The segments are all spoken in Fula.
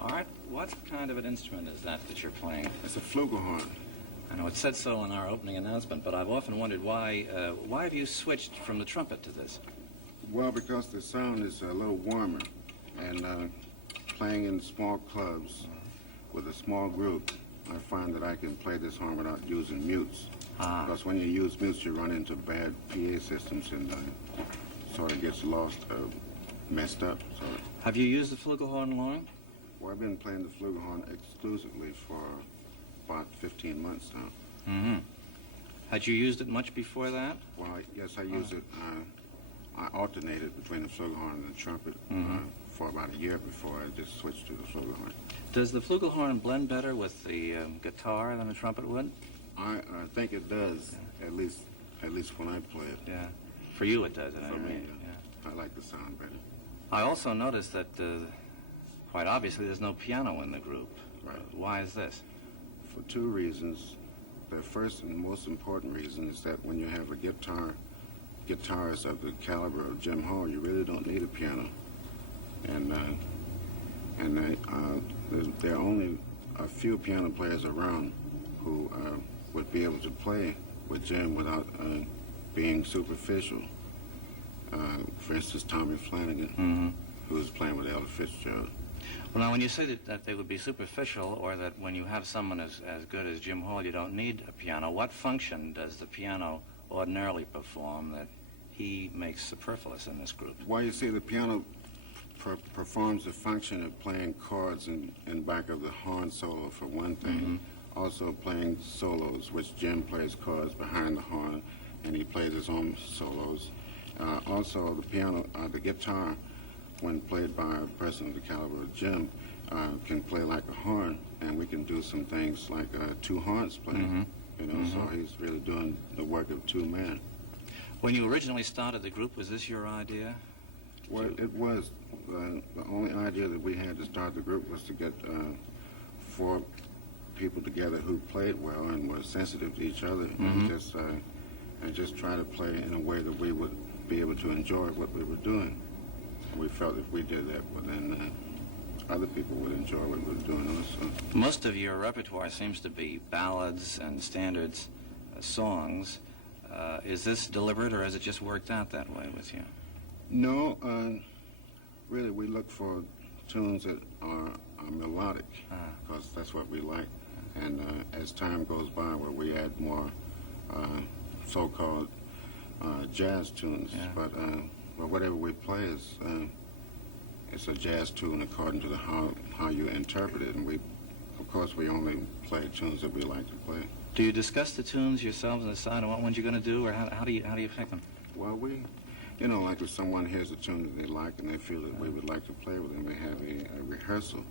Art, what kind of an instrument is that you're playing? It's a flugelhorn. I know it said so in our opening announcement, but I've often wondered why have you switched from the trumpet to this? Well, because the sound is a little warmer, and playing in small clubs with a small group, I find that I can play this horn without using mutes. Because when you use mutes, you run into bad PA systems and sort of gets lost, messed up. So, have you used the flugelhorn long? Well, I've been playing the flugelhorn exclusively for about 15 months now. Mm-hmm. Had you used it much before that? Well, yes, I use it. I alternated between the flugelhorn and the trumpet for about a year before I just switched to the flugelhorn. Does the flugelhorn blend better with the guitar than the trumpet would? I think it does, at least when I play it. Yeah. For you it does, For me, yeah. I like the sound better. I also noticed that, quite obviously, there's no piano in the group. Right. Why is this? For two reasons. The first and most important reason is that when you have a guitarist of the caliber of Jim Hall, you really don't need a piano. And there are only a few piano players around who would be able to play with Jim without being superficial. For instance, Tommy Flanagan, who was playing with Ella Fitzgerald. Well, now, when you say that they would be superficial, or that when you have someone as good as Jim Hall, you don't need a piano, what function does the piano ordinarily perform that he makes superfluous in this group? Why you see the piano performs the function of playing chords in back of the horn solo, for one thing. Also playing solos, which Jim plays chords behind the horn, and he plays his own solos. Also, the piano, the guitar, when played by a person of the caliber of Jim, can play like a horn, and we can do some things like two horns playing. You know, so he's really doing the work of two men. When you originally started the group, was this your idea? Well, it was. The only idea that we had to start the group was to get 4 people together who played well and were sensitive to each other, and just try to play in a way that we would be able to enjoy what we were doing. And we felt if we did that, well, then other people would enjoy what we were doing also. Most of your repertoire seems to be ballads and standards songs. Is this deliberate, or has it just worked out that way with you? No, really, we look for tunes that are melodic, because that's what we like. And as time goes by, where we add more so-called jazz tunes, but whatever we play is it's a jazz tune according to how you interpret it. And of course, we only play tunes that we like to play. Do you discuss the tunes yourselves and decide on what ones you're going to do, or how do you pick them? Well, you know, like if someone hears a tune that they like and they feel that we would like to play with them, we have a rehearsal.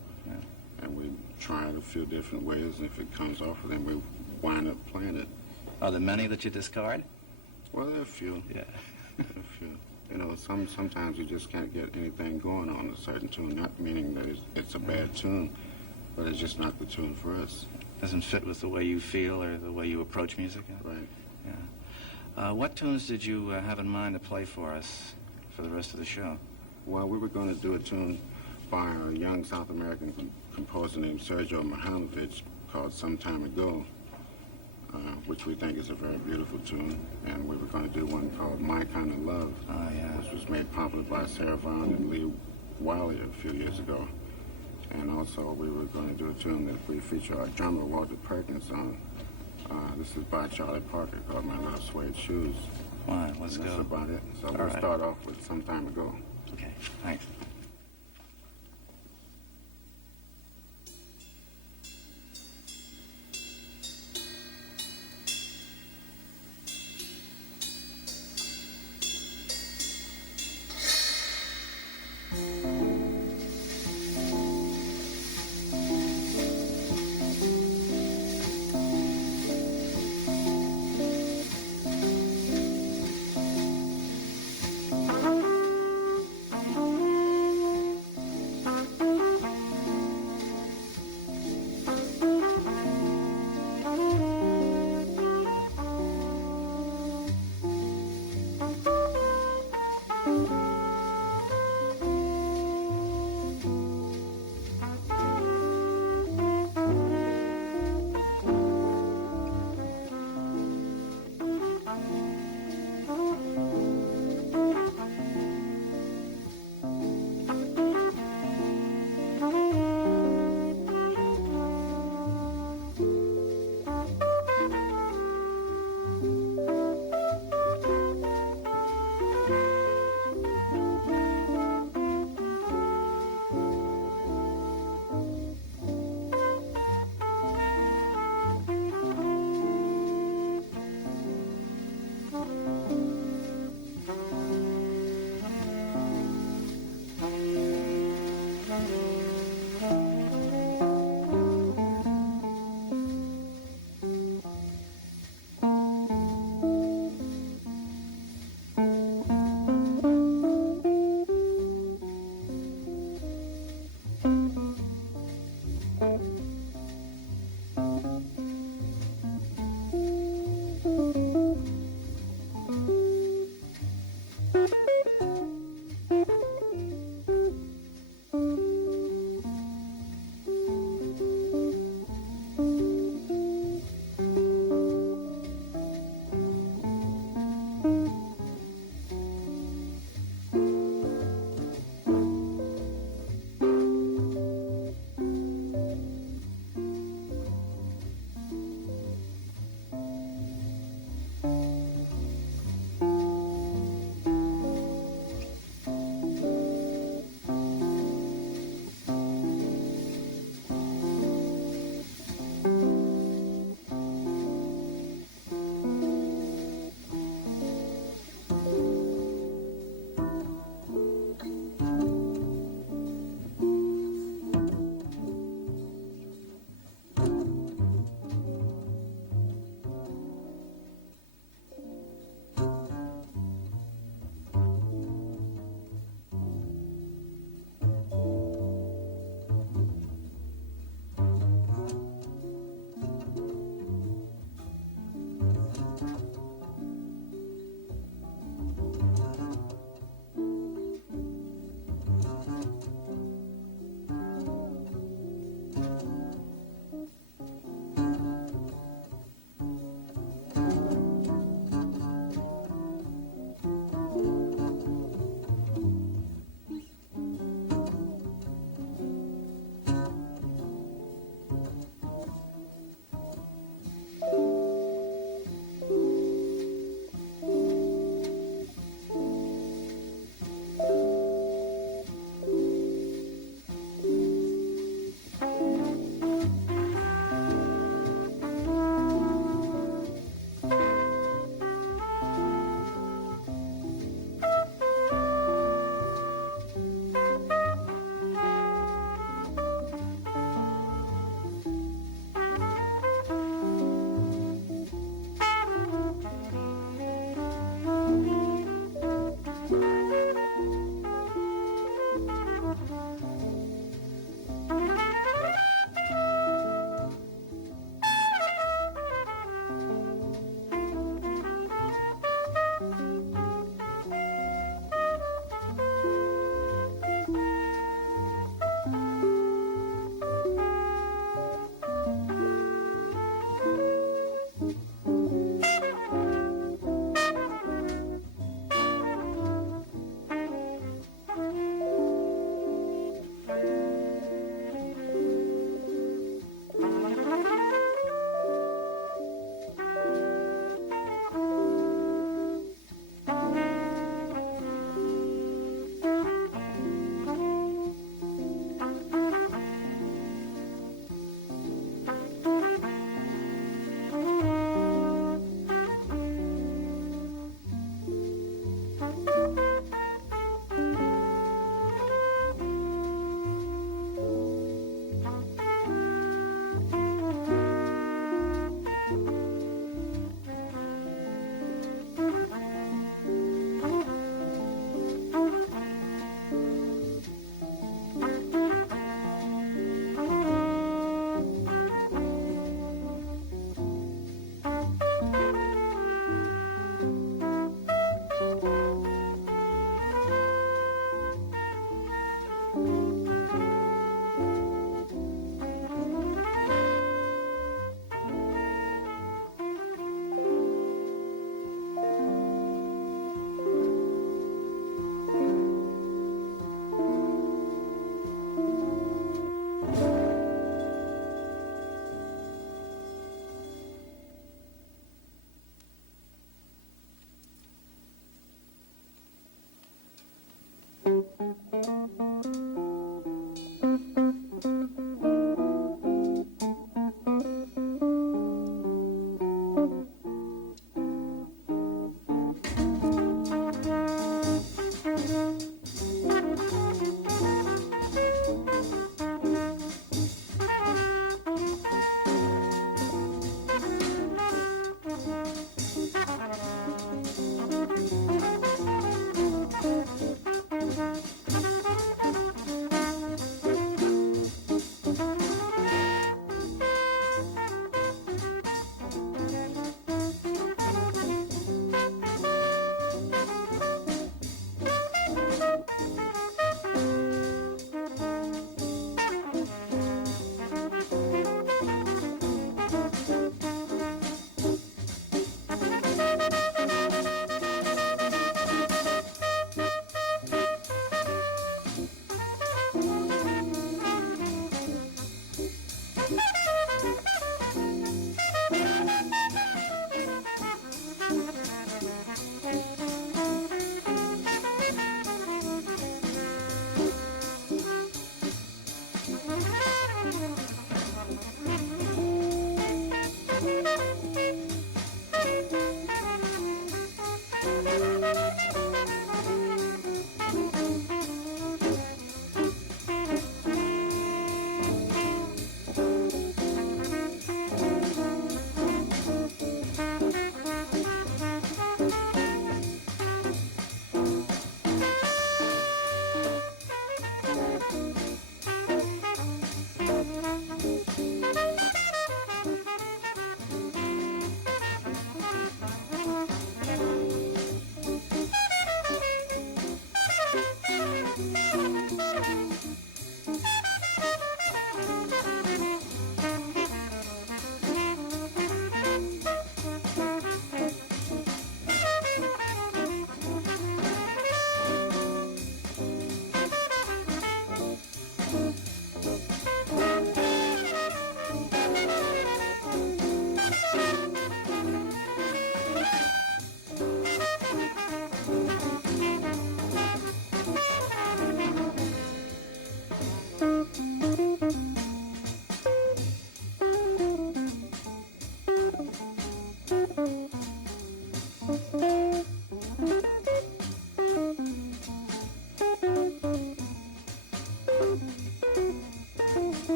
And we try it a few different ways, and if it comes off of them, we wind up playing it. Are there many that you discard? Well, there are a few. Yeah. A few. You know, sometimes you just can't get anything going on a certain tune, not meaning that it's a bad tune, but it's just not the tune for us. Doesn't fit with the way you feel or the way you approach music? Right. Yeah. What tunes did you have in mind to play for us for the rest of the show? Well, we were going to do a tune by a young South American composer named Sergio Mihailovich called Some Time Ago, which we think is a very beautiful tune. And we were going to do one called My Kind of Love, which was made popular by Sarah Vaughan and Lee Wiley a few years ago. And also we were going to do a tune that we feature our drummer Walter Perkins on. This is by Charlie Parker, called My Little Suede Shoes. Fine, let's go. That's about it. So All we'll right. start off with Some Time Ago. Okay, thanks.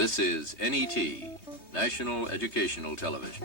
This is NET, National Educational Television.